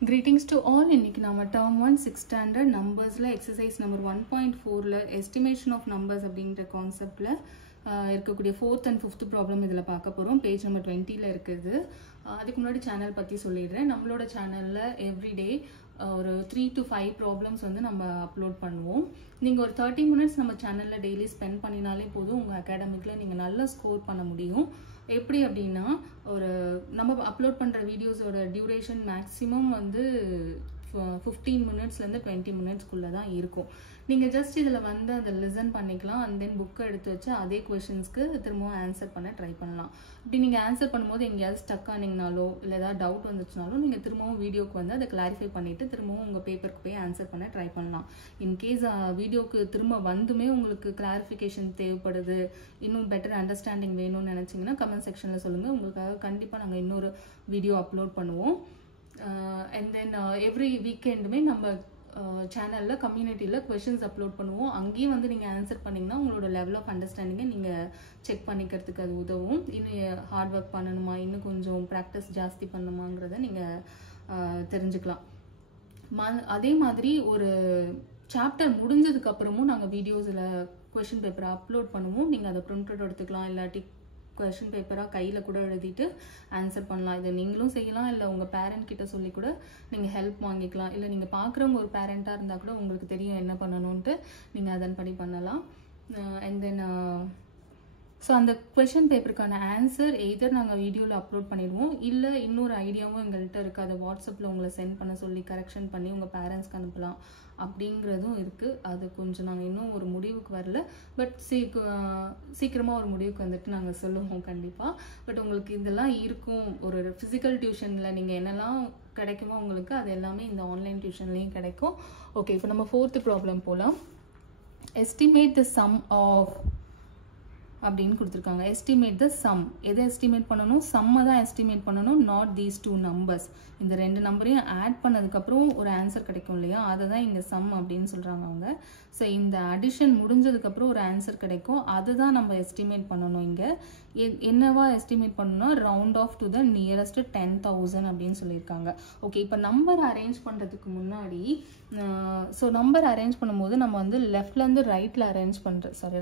Greetings to all. இன்னைக்கு நாம term 1 6th standard numbersல exercise number 1.4ல estimation of numbers அப்படிங்கற கான்செப்ட்ல இருக்கக்கூடிய 4th and 5th problem இதல பார்க்க போறோம். பேஜ் நம்பர் 20ல இருக்குது. அதுக்கு முன்னாடி சேனல் பத்தி சொல்லிடுறேன். நம்மளோட சேனல்ல every day ஒரு 3 to 5 problems வந்து நம்ம அப்லோட் பண்ணுவோம். நீங்க ஒரு 30 minutes நம்ம சேனல்ல டெய்லி ஸ்பெண்ட் பண்ணினாலே போதும் உங்க அகாடமிக்ல நீங்க நல்ல ஸ்கோர் பண்ண முடியும். எப்படி அப்படினா ஒரு நம்ம அப்லோட் பண்ற வீடியோஸோட டியூரேஷன் மேக்ஸिमम வந்து 15 minutes ல இருந்து 20 minutes குள்ள தான் இருக்கும். நீங்க ஜஸ்ட் இதல வந்து அத லிசன் பண்ணிக்கலாம் and then book எடுத்து வச்சு அதே क्वेश्चंसக்கு திரும்ப ஆன்சர் பண்ண ட்ரை பண்ணலாம். அப்படி நீங்க ஆன்சர் பண்ணும்போது எங்கயாவது ஸ்டக் ஆனீங்கனாலோ இல்ல ஏதாவது டவுட் வந்துச்சுனாலோ நீங்க திரும்பவும் வீடியோக்கு வந்து அத கிளாரிஃபை பண்ணிட்டு திரும்பவும் உங்க பேப்பருக்கு போய் ஆன்சர் பண்ண ட்ரை பண்ணலாம். இன் கேஸ் வீடியோக்கு திரும்ப வந்துமே உங்களுக்கு கிளாரிஃபிகேஷன் தேவைப்படுது, இன்னும் பெட்டர் அண்டர்ஸ்டாண்டிங் வேணும்னு நினைச்சீங்கன்னா கமெண்ட் செக்ஷன்ல சொல்லுங்க. உங்களுக்காக கண்டிப்பா நாங்க இன்னொரு வீடியோ அப்லோட் பண்ணுவோம். And then every weekend மே நம்ம சேனல்ல கம்யூனிட்டில क्वेश्चंस அப்லோட் பண்ணுவோம். அங்கேயே வந்து நீங்க ஆன்சர் பண்ணீங்கன்னா உங்களோட லெவல் ஆஃப் அண்டர்ஸ்டாண்டிங்கை நீங்க செக் பண்ணிக்கிறதுக்கு அது உதவும். இன்னும் ஹார்ட் ஒர்க் பண்ணணுமா, இன்னும் கொஞ்சம் பிராக்டிஸ் ஜாஸ்தி பண்ணணுமாங்கறத நீங்க தெரிஞ்சுக்கலாம். அதே மாதிரி ஒரு சாப்டர் முடிஞ்சதுக்கு அப்புறமும் நாங்க வீடியோஸ்ல क्वेश्चन பேப்பர் அப்லோட் பண்ணுவோம். நீங்க அத பிரிண்ட் அவுட் எடுத்துக்கலாம், இல்லாட்டி क्वेश्चन பேப்பரா கையில கூட எழுதிட்டு ஆன்சர் பண்ணலாம். இது நீங்களும் செய்யலாம், இல்ல உங்க பேரண்ட் கிட்ட சொல்லி கூட நீங்க ஹெல்ப் வாங்கிக்கலாம். இல்ல நீங்க பார்க்குறவங்க ஒரு பேரண்டா இருந்தா கூட உங்களுக்கு தெரியும் என்ன பண்ணணும்னு, நீங்க அதன்படி பண்ணலாம். and then சோ அந்த क्वेश्चन பேப்பருக்கான ஆன்சர் எய்தர் நாங்க வீடியோல அப்லோட் பண்ணிடுவோம், இல்ல இன்னொரு ஐடியாவும் எங்கள்கிட்ட இருக்கு, அதை வாட்ஸ்அப்ல உங்களை சென்ட் பண்ண சொல்லி கரெக்ஷன் பண்ணி உங்க பேரண்ட்ஸ்க்கு அனுப்பலாம் அப்படிங்கிறதும் இருக்கு. அது கொஞ்சம் நாங்க இன்னும் ஒரு முடிவுக்கு வரல, பட் சீக்கிரமா ஒரு முடிவுக்கு வந்துட்டு நாங்க சொல்லுவோம் கண்டிப்பா. பட் உங்களுக்கு இதெல்லாம் இருக்கும். ஒரு பிசிக்கல் டியூஷன்ல நீங்க என்னெல்லாம் கிடைக்குமோ உங்களுக்கு அது எல்லாமே இந்த ஆன்லைன் டியூஷன்லயும் கிடைக்கும். ஓகே, இப்போ நம்ம 4th ப்ராப்ளம் போலாம். எஸ்டிமேட் தி சம் ஆஃப் அப்படின்னு கொடுத்துருக்காங்க. எஸ்டிமேட் த சம். எதை எஸ்டிமேட் பண்ணணும்? சம்மை தான் எஸ்டிமேட் பண்ணணும், நாட் தீஸ் டூ நம்பர்ஸ். இந்த ரெண்டு நம்பரையும் ஆட் பண்ணதுக்கப்புறம் ஒரு ஆன்சர் கிடைக்கும் இல்லையா, அதை தான் இங்கே சம் அப்படின்னு சொல்கிறாங்க அவங்க. ஸோ இந்த அடிஷன் முடிஞ்சதுக்கப்புறம் ஒரு ஆன்சர் கிடைக்கும், அதுதான் நம்ம எஸ்டிமேட் பண்ணணும். இங்கே என்னவா எஸ்டிமேட் பண்ணணும்னா round off to the nearest 10,000 அப்படின்னு சொல்லியிருக்காங்க. ஓகே, இப்போ நம்பர் அரேஞ்ச் பண்ணுறதுக்கு முன்னாடி நம்பர் அரேஞ்ச் பண்ணும்போது நம்ம வந்து லெஃப்ட்லேருந்து ரைட்டில் அரேஞ்ச்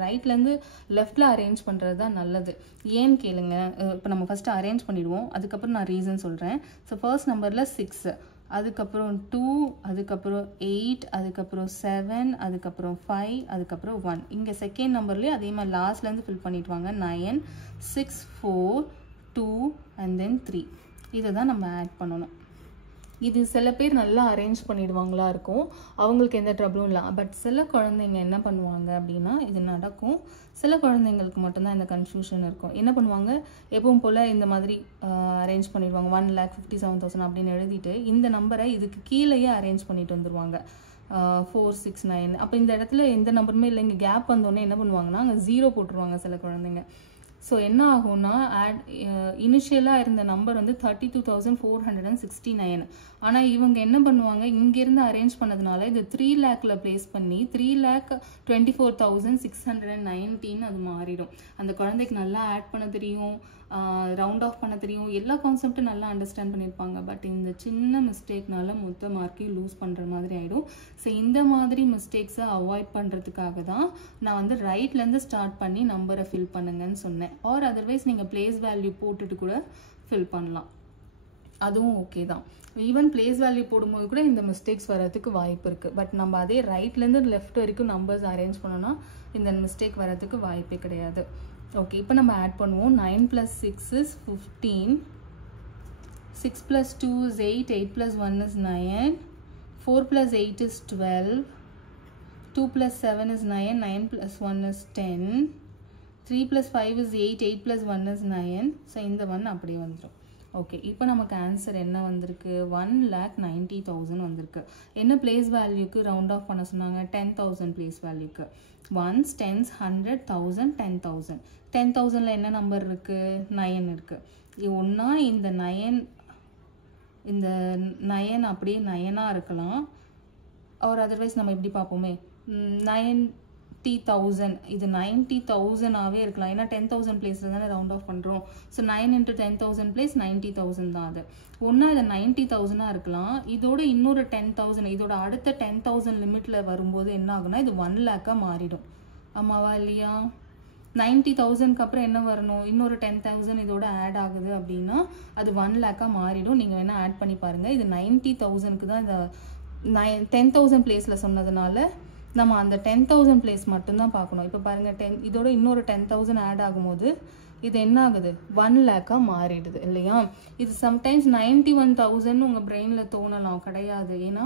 ரைட்லேருந்து லெஃப்டில் அரேஞ்ச் பண்ணுறது தான் நல்லது. ஏன்னு கேளுங்க. இப்போ நம்ம ஃபஸ்ட்டு அரேஞ்ச் பண்ணிடுவோம், அதுக்கப்புறம் நான் ரீசன் சொல்கிறேன். ஸோ ஃபர்ஸ்ட் நம்பரில் 6, அதுக்கப்புறம் 2, அதுக்கப்புறம் 8, அதுக்கப்புறம் 7, அதுக்கப்புறம் 5, அதுக்கப்புறம் 1. இங்கே செகண்ட் நம்பர்லேயே அதே மாதிரி லாஸ்ட்லேருந்து ஃபில் பண்ணிட்டு வாங்க. 9, 6, 4, 2 and then 3. இதை தான் நம்ம ஆட் பண்ணணும். இது சில பேர் நல்லா அரேஞ்ச் பண்ணிடுவாங்களா இருக்கும், அவங்களுக்கு எந்த ட்ரபிளும் இல்லை. பட் சில குழந்தைங்க என்ன பண்ணுவாங்க அப்படின்னா, இது நடக்கும், சில குழந்தைங்களுக்கு மட்டும்தான் இந்த கன்ஃபியூஷன் இருக்கும். என்ன பண்ணுவாங்க, எப்பவும் போல் இந்த மாதிரி அரேஞ்ச் பண்ணிடுவாங்க. 1,57,000 அப்படின்னு எழுதிட்டு இந்த நம்பரை இதுக்கு கீழேயே அரேஞ்ச் பண்ணிட்டு வந்துடுவாங்க. 4, 6, 9. அப்போ இந்த இடத்துல எந்த நம்பருமே இல்லை, இங்கே கேப் வந்தோடனே என்ன பண்ணுவாங்கன்னா அங்கே 0 போட்டுருவாங்க சில குழந்தைங்க. ஸோ என்ன ஆகும்னா இனிஷியலாக இருந்த நம்பர் வந்து 32,469. ஆனால் இவங்க என்ன பண்ணுவாங்க, இங்கேருந்து அரேஞ்ச் பண்ணதுனால இது 3 lakhல பிளேஸ் பண்ணி 3,24,619 அது மாறிடும். அந்த குழந்தைக்கு நல்லா ஆட் பண்ண தெரியும், ரவுண்ட் ஆஃப் பண்ண தெரியும், எல்லா கான்செப்டும் நல்லா அண்டர்ஸ்டாண்ட் பண்ணியிருப்பாங்க. பட் இந்த சின்ன மிஸ்டேக்னால மொத்த மார்க்கையும் லூஸ் பண்ணுற மாதிரி ஆகிடும். ஸோ இந்த மாதிரி மிஸ்டேக்ஸை அவாய்ட் பண்ணுறதுக்காக தான் நான் வந்து ரைட்லேருந்து ஸ்டார்ட் பண்ணி நம்பரை ஃபில் பண்ணுங்கன்னு சொன்னேன். ஆர் அதர்வைஸ் நீங்கள் பிளேஸ் வேல்யூ போட்டுட்டு கூட ஃபில் பண்ணலாம், அதுவும் ஓகே தான். ஈவன் பிளேஸ் வேல்யூ போடும்போது கூட இந்த மிஸ்டேக்ஸ் வரதுக்கு வாய்ப்பு இருக்குது. பட் நம்ம அதே ரைட்லேருந்து லெஃப்ட் வரைக்கும் நம்பர்ஸ் அரேஞ்ச் பண்ணோன்னா இந்த மிஸ்டேக் வரதுக்கு வாய்ப்பே கிடையாது. ஓகே, இப்போ நம்ம ஆட் பண்ணுவோம். 9 + 6 is 15, 6 + 2 is 8, 8 + 1 is 9, 4 + 8 is 12, 2 + 7 is 9, 9 + 1 is 10, 3 + 5 is 8, 8 + 1 is 9. So இந்த 1 அப்படியே வந்துடும். ஓகே, இப்போ நமக்கு ஆன்சர் என்ன வந்திருக்கு? 1,90,000 வந்திருக்கு. என்ன பிளேஸ் வேல்யூக்கு ரவுண்ட் ஆஃப் பண்ண சொன்னாங்க? 10,000 பிளேஸ் வேல்யூக்கு. 1s, 10s, 100, 1000, 10,000. 10,000ல என்ன நம்பர் இருக்கு? 9 இருக்கு. ஒன்னா இந்த 9 அப்படியே 9ஆ இருக்கலாம். ஆர் அதர்வைஸ் நம்ம எப்படி பார்ப்போமே, 9 90,000 இது 90,000ஆவே இருக்கலாம் ஏன்னா 10,000 பிளேஸ்ல தானே ரவுண்ட் ஆஃப் பண்றோம் ஸோ 9 into 10,000 பிளேஸ் 90,000 தான் அது ஒன்னா இது 90,000 இருக்கலாம் இதோட இன்னொரு 10,000 இதோட அடுத்த 10,000 லிமிட்ல வரும்போது என்ன ஆகும்னா இது 1 lakh மாறிடும் ஆமாவா இல்லையா 90,000க்கு அப்புறம் என்ன வரணும் இன்னொரு 10,000 இதோட ஆட் ஆகுது அப்படின்னா அது 1 lakh மாறிடும் நீங்க வேணா ஆட் பண்ணி பாருங்க இது 90,000க்கு தான் இந்த 10,000 பிளேஸ்ல சொன்னதுனால நம்ம அந்த 10,000 பிளேஸ் மட்டும் தான் பார்க்கணும் இப்போ பாருங்க 10 இதோட இன்னொரு 10,000 ஆட் ஆகும்போது இது என்ன ஆகுது 1 lakh மாறிடுது இல்லையா இது சம்டைம்ஸ் 91,000 உங்க பிரெயின்ல தோணலாம் கிடையாது ஏன்னா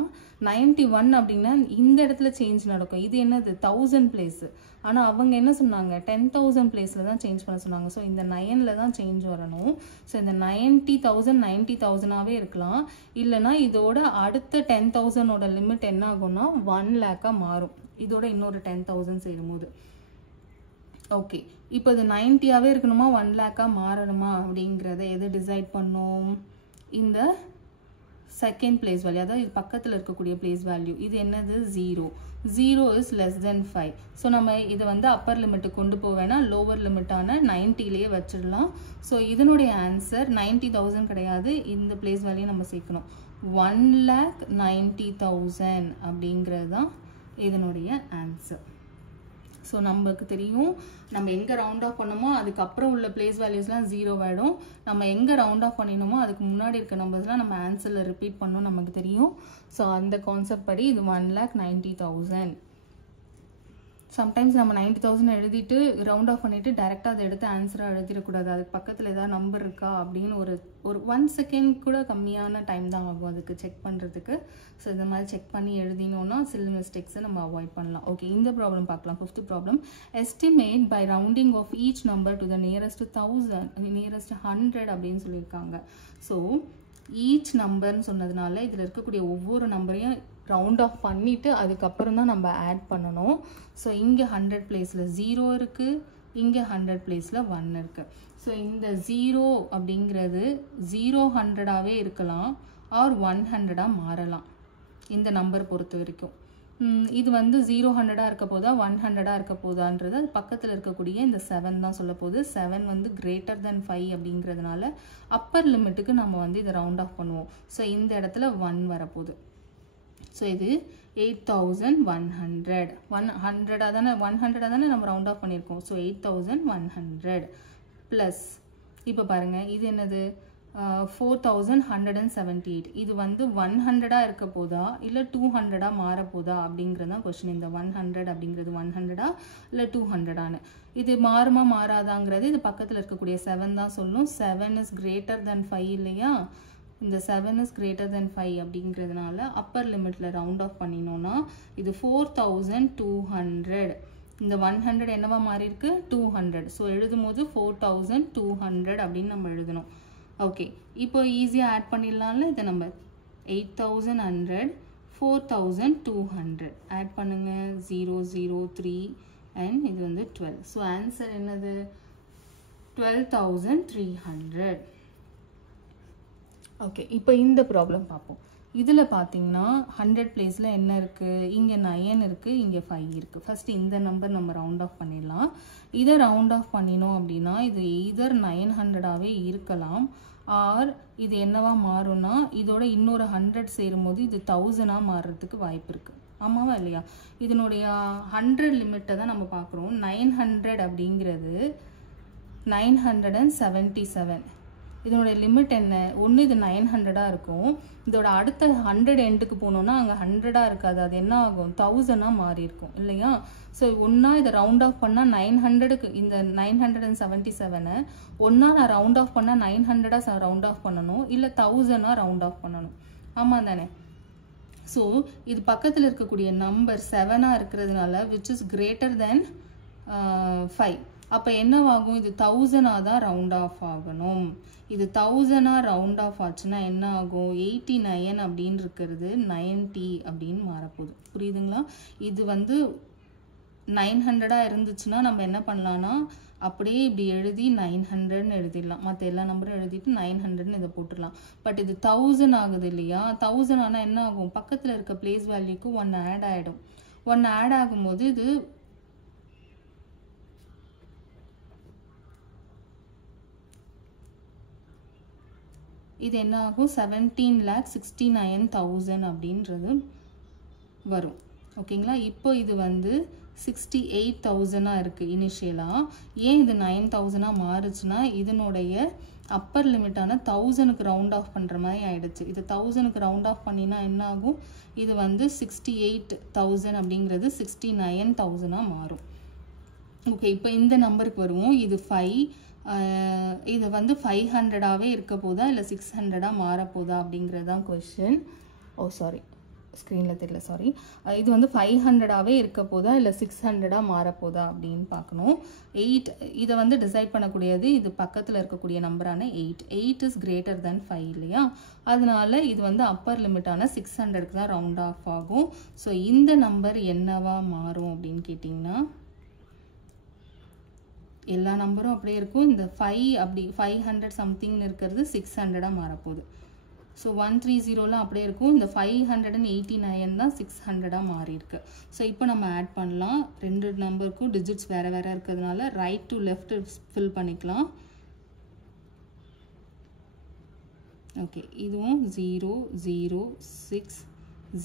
91 அப்படின்னா இந்த இடத்துல சேஞ்ச் நடக்கும் இது என்னது 1000 பிளேஸ் ஆனா அவங்க என்ன சொன்னாங்க 10,000 பிளேஸ்ல தான் சேஞ்ச் பண்ண சொன்னாங்க ஸோ இந்த 9ல தான் சேஞ்ச் வரணும் ஸோ இந்த 90,000 இருக்கலாம் இல்லைன்னா இதோட அடுத்த 10,000 லிமிட் என்ன ஆகும்னா 1 lakh மாறும் இதோட இன்னொரு 10,000 சேரும்போது ஓகே இப்போ இது 90ஆவே இருக்கணுமா 1 lakh மாறணுமா அப்படிங்கறத எது டிசைட் பண்ணோம் இந்த செகண்ட் பிளேஸ் வேல்யூ அதாவது இது பக்கத்துல இருக்கக்கூடிய பிளேஸ் வேல்யூ இது என்னது 0 is less than 5 ஸோ நம்ம இதை வந்து அப்பர் லிமிட்டு கொண்டு போவேன்னா லோவர் லிமிட்டான 90லேயே வச்சிடலாம் ஸோ இதனுடைய ஆன்சர் 90,000 கிடையாது இந்த பிளேஸ் வேல்யூ நம்ம சேர்க்கணும் 1,90,000 அப்படிங்கிறது தான் இதனுடைய ஆன்சர் ஸோ நமக்கு தெரியும் நம்ம எங்கே ரவுண்ட் ஆஃப் பண்ணோமோ அதுக்கப்புறம் உள்ள பிளேஸ் வேல்யூஸ்லாம் 0 ஆகிடும் நம்ம எங்கே ரவுண்ட் ஆஃப் பண்ணினோமோ அதுக்கு முன்னாடி இருக்க நம்பர்ஸ்லாம் நம்ம ஆன்சரில் ரிப்பீட் பண்ணோம் நமக்கு தெரியும் ஸோ அந்த கான்செப்ட் படி இது 1,90,000 சம்டைம்ஸ் நம்ம 90,000 எழுதிட்டு ரவுண்ட் ஆஃப் பண்ணிட்டு டைரெக்டாக அதை எடுத்து ஆன்சராக எழுதிடக்கூடாது அதுக்கு பக்கத்தில் ஏதாவது நம்பர் இருக்கா அப்படின்னு ஒரு 1 செகண்ட் கூட கம்மியான டைம் தான் ஆகும் அதுக்கு செக் பண்ணுறதுக்கு ஸோ இந்த மாதிரி செக் பண்ணி எழுதினோன்னா சில மிஸ்டேக்ஸை நம்ம அவாய்ட் பண்ணலாம் ஓகே இந்த ப்ராப்ளம் பார்க்கலாம் 5th problem estimate by rounding off each number to the nearest 100 அப்படின்னு சொல்லியிருக்காங்க ஸோ ஈச் நம்பர்னு சொன்னதுனால இதில் இருக்கக்கூடிய ஒவ்வொரு நம்பரையும் ரவுண்ட் ஆஃப் பண்ணிவிட்டு அதுக்கப்புறம் தான் நம்ம ஆட் பண்ணணும் ஸோ இங்கே 100 பிளேஸில் 0 இருக்குது இங்கே 100 பிளேஸில் 1 இருக்குது ஸோ இந்த 0 அப்படிங்கிறது 0-100ஆகவே இருக்கலாம் ஆர் 100 மாறலாம் இந்த நம்பர் பொறுத்த வரைக்கும் இது வந்து 0-100 இருக்க போதா 100 இருக்க போதான்றது அது பக்கத்தில் இருக்கக்கூடிய இந்த 7 தான் சொல்ல போகுது 7 வந்து கிரேட்டர் தென் 5 அப்படிங்கிறதுனால அப்பர் லிமிட்டுக்கு நம்ம வந்து இதை ரவுண்ட் ஆஃப் பண்ணுவோம் ஸோ இந்த இடத்துல 1 வரப்போகுது ஸோ இது 8,100 100 தானே நம்ம ரவுண்ட் ஆஃப் பண்ணியிருக்கோம் ஸோ 8,100 ப்ளஸ் இப்போ பாருங்கள் இது என்னது 4,178 இது வந்து 100 இருக்க போதா இல்லை 200 மாற போதா அப்படிங்கிறது தான் கொஸ்டின் இந்த 100 அப்படிங்கிறது 100 இல்லை 200 இது மாறுமா மாறாதாங்கிறது இது பக்கத்தில் இருக்கக்கூடிய 7 தான் சொல்லணும் 7 இஸ் கிரேட்டர் தென் 5 இல்லையா இந்த 7 இஸ் கிரேட்டர் தென் 5 அப்படிங்கிறதுனால அப்பர் லிமிட்டில் ரவுண்ட் ஆஃப் பண்ணினோன்னா இது 4,200 இந்த 100 என்னவா மாறி இருக்கு 200 ஸோ எழுதும் போது 4,200 அப்படின்னு நம்ம எழுதணும் ஓகே இப்போ ஈஸியாக ஆட் பண்ணிடலாம்ல இதை நம்ம 8,100 4,200 ஆட் பண்ணுங்க 003 அண்ட் இது வந்து 12 ஸோ ஆன்சர் என்னது 12,300 ஓகே இப்போ இந்த ப்ராப்ளம் பார்ப்போம் இதில் பார்த்தீங்கன்னா 100 பிளேஸில் என்ன இருக்குது இங்கே 9 இருக்குது இங்கே 5 இருக்குது ஃபஸ்ட்டு இந்த நம்பர் நம்ம ரவுண்ட் ஆஃப் பண்ணிடலாம் இதை ரவுண்ட் ஆஃப் பண்ணினோம் அப்படின்னா இது எய்தர் 900ஆகவே இருக்கலாம் ஆர் இது என்னவா மாறும்னா இதோட இன்னொரு 100 சேரும்போது இது 1000 மாறுறதுக்கு வாய்ப்பு இருக்குது ஆமாவா இல்லையா இதனுடைய 100 லிமிட்டை தான் நம்ம பார்க்குறோம் 900 அப்படிங்கிறது 977 இதனுடைய லிமிட் என்ன ஒன்று இது 900 இருக்கும் இதோட அடுத்த 100 எண்டுக்கு போனோம்னா அங்கே 100 இருக்காது அது என்ன ஆகும் 1000 மாறி இருக்கும் இல்லையா ஸோ ஒன்றா இதை ரவுண்ட் ஆஃப் பண்ணால் 900க்கு இந்த 977 ஒன்றா நான் ரவுண்ட் ஆஃப் பண்ணால் 900 ரவுண்ட் ஆஃப் பண்ணணும் இல்லை 1000 ரவுண்ட் ஆஃப் பண்ணணும் ஆமாம் தானே ஸோ இது பக்கத்தில் இருக்கக்கூடிய நம்பர் 7 இருக்கிறதுனால விச் இஸ் கிரேட்டர் தென் 5 அப்போ என்னவாகும் இது 1000 தான் ரவுண்ட் ஆஃப் ஆகணும் இது 1000 ரவுண்ட் ஆஃப் ஆச்சுன்னா என்ன ஆகும் 89 அப்படின்னு இருக்கிறது 90 அப்படின்னு மாறப்போகுது புரியுதுங்களா இது வந்து 900 இருந்துச்சுன்னா நம்ம என்ன பண்ணலாம்னா அப்படியே இப்படி எழுதி 900ன்னு எழுதிடலாம் மற்ற எல்லா நம்பரும் எழுதிட்டு 900ன்னு இதை போட்டுடலாம் பட் இது 1000 ஆகுது இல்லையா 1000 ஆனால் என்ன ஆகும் பக்கத்தில் இருக்க பிளேஸ் வேல்யூக்கு 1 ஆட் ஆகிடும் 1 ஆட் ஆகும்போது இது இது என்ன ஆகும் 17,69,000 அப்படின்றது வரும். ஓகேங்களா? இப்போ இது வந்து 68,000 இருக்குது இனிஷியலாக. ஏன் இது 9,000 மாறுச்சுன்னா இதனுடைய அப்பர் லிமிட்டான 1000க்கு ரவுண்ட் ஆஃப் பண்ணுற மாதிரி ஆகிடுச்சு. இது 1000க்கு ரவுண்ட் ஆஃப் பண்ணினா என்ன ஆகும்? இது வந்து 68,000 அப்படிங்கிறது 69,000 மாறும். ஓகே, இப்போ இந்த நம்பருக்கு வருவோம். இது 5, இது வந்து 500ஆகவே இருக்க போதா இல்லை 600ஆக மாறப்போதா அப்படிங்கிறது தான் கொஷின். சாரி, ஸ்க்ரீனில் தெரியல, சாரி. இது வந்து 500ஆகவே இருக்க போதா இல்லை 600ஆக மாறப்போதா அப்படின்னு பார்க்கணும். 8 இதை வந்து டிசைட் பண்ணக்கூடியது இது பக்கத்தில் இருக்கக்கூடிய நம்பரான 8. 8 இஸ் கிரேட்டர் தென் 5 இல்லையா? அதனால இது வந்து அப்பர் லிமிட்டான 600க்கு தான் ரவுண்ட் ஆஃப் ஆகும். ஸோ இந்த நம்பர் என்னவா மாறும் அப்படின்னு கேட்டிங்கன்னா எல்லா நம்பரும் அப்படியே இருக்கும். இந்த 5 அப்படி 500 சம்திங்னு இருக்கிறது 600ஆக மாறப்போகுது. ஸோ 130லாம் அப்படியே இருக்கும். இந்த 589 தான் 600ஆக மாறி இருக்கு. ஸோ இப்போ நம்ம ஆட் பண்ணலாம். ரெண்டு நம்பருக்கும் டிஜிட்ஸ் வேறு வேறு இருக்கிறதுனால ரைட் டு லெஃப்ட் ஃபில் பண்ணிக்கலாம். ஓகே, இதுவும் 0 0 6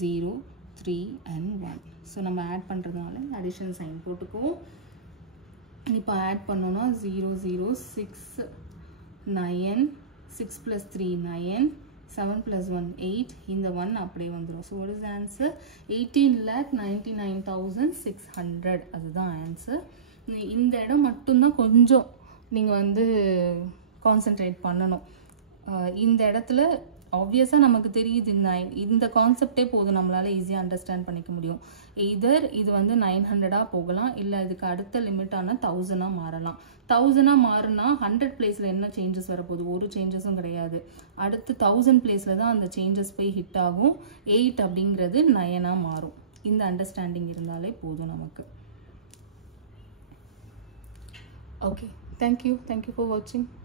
0 3 and 1. ஸோ நம்ம ஆட் பண்ணுறதுனால அடிஷன் சைன் போட்டுக்குவோம். இப்போ ஆட் பண்ணோன்னா 0 0 6 9 6 + 3 9 7 + 1 8. இந்த 1 அப்படியே வந்துடும். So what is the answer? 18,99,600. அதுதான் ஆன்சர். இந்த இடம் மட்டும்தான் கொஞ்சம் நீங்கள் வந்து கான்சென்ட்ரேட் பண்ணணும். இந்த இடத்துல ஆப்வியஸாக நமக்கு தெரியுது இந்த கான்செப்டே போதும், நம்மளால் ஈஸியாக அண்டர்ஸ்டாண்ட் பண்ணிக்க முடியும். இதர் இது வந்து 900ஆக போகலாம், இல்லை இதுக்கு அடுத்த லிமிட்டான 1000ஆக மாறலாம். 1000ஆக மாறினா 100 பிளேஸில் என்ன சேஞ்சஸ் வரப்போகுது? ஒரு சேஞ்சஸும் கிடையாது. அடுத்து 1000 பிளேஸில் தான் அந்த சேஞ்சஸ் போய் ஹிட் ஆகும். 8 அப்படிங்கிறது 9ஆக மாறும். இந்த அண்டர்ஸ்டாண்டிங் இருந்தாலே போதும் நமக்கு. ஓகே, தேங்க்யூ ஃபார் வாட்சிங்.